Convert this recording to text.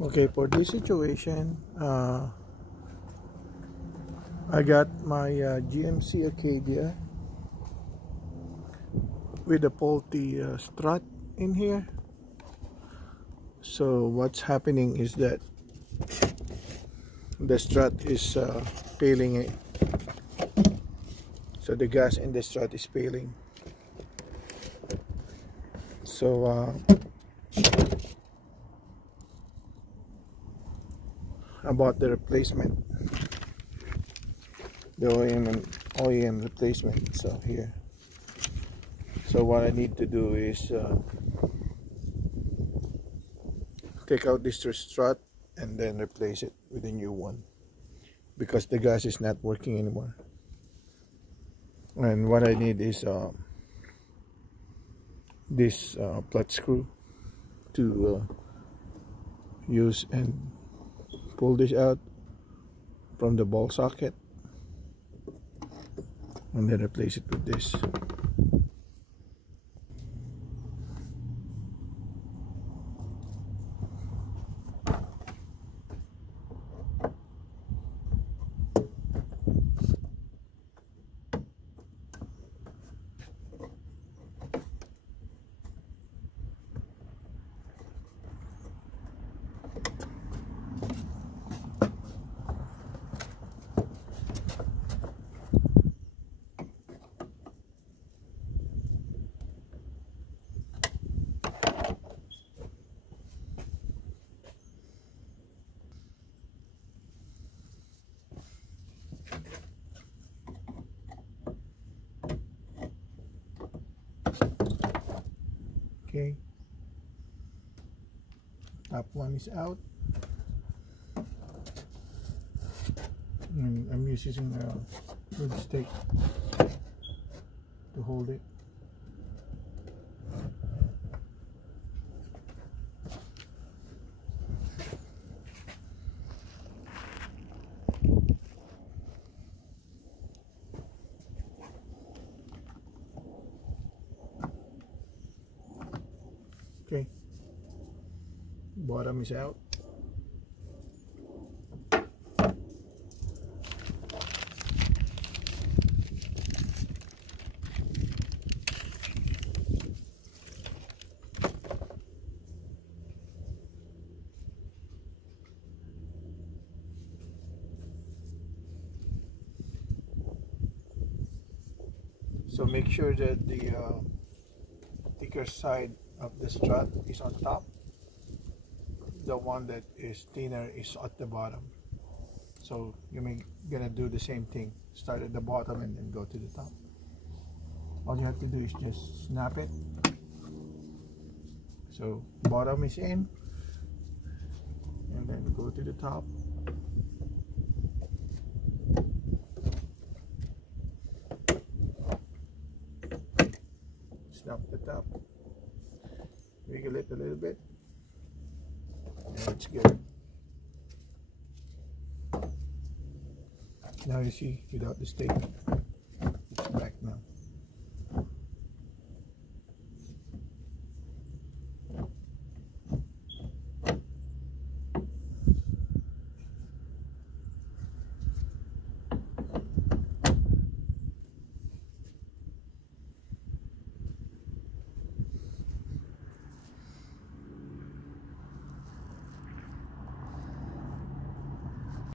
Okay, for this situation, I got my GMC Acadia with a faulty strut in here. So what's happening is that the strut is failing. So the gas in the strut is failing. So about the replacement, the OEM replacement. So here, so what I need to do is take out this strut and then replace it with a new one, because the gas is not working anymore. And what I need is this flat screw to use and pull this out from the ball socket and then replace it with this. Okay, top one is out, and I'm using a wood stick to hold it. Okay, bottom is out. So make sure that the thicker side of the strut is on top. The one that is thinner is at the bottom. So you're gonna do the same thing. Start at the bottom and then go to the top. All you have to do is just snap it. So bottom is in, and then go to the top. Snap the top, wiggle it a little bit, and it's good. Now you see without the stick.